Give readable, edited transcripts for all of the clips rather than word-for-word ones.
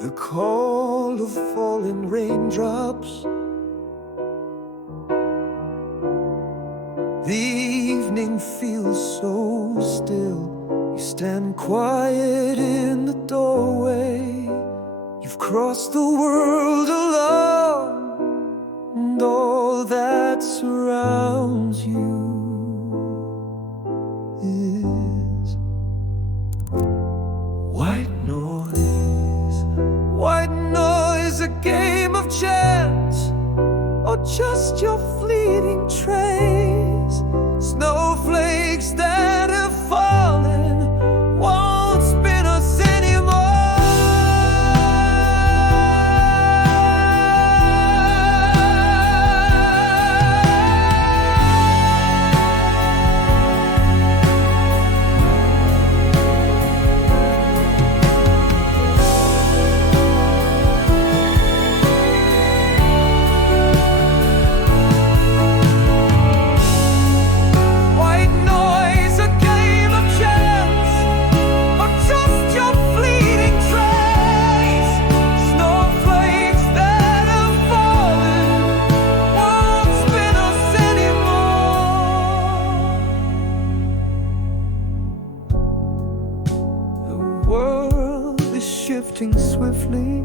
the call of falling raindrops. The evening feels so still. You stand quiet in the doorway. You've crossed the world alone, and all that surrounds you is white noise. White noise, a game of chance, or just your fleeting trace. Snowflakes that have fallen won't spin us anymore. Shifting swiftly,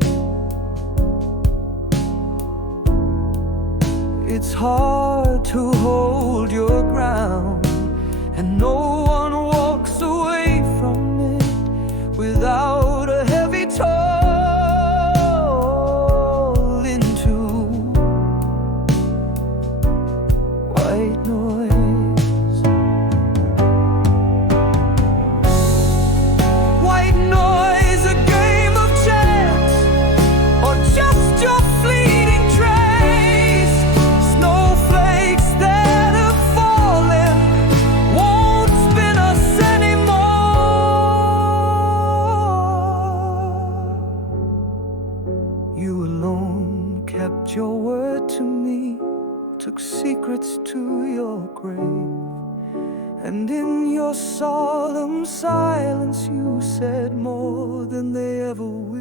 it's hard to hold your ground, and no one walks away from it without a heavy toll into white noise. White noise, a game of chance, or just your fleeting trace. Snowflakes that have fallen won't spin us anymore. You alone kept your word to me, took secrets to your grave, and in your solemn silence you said more than they ever will.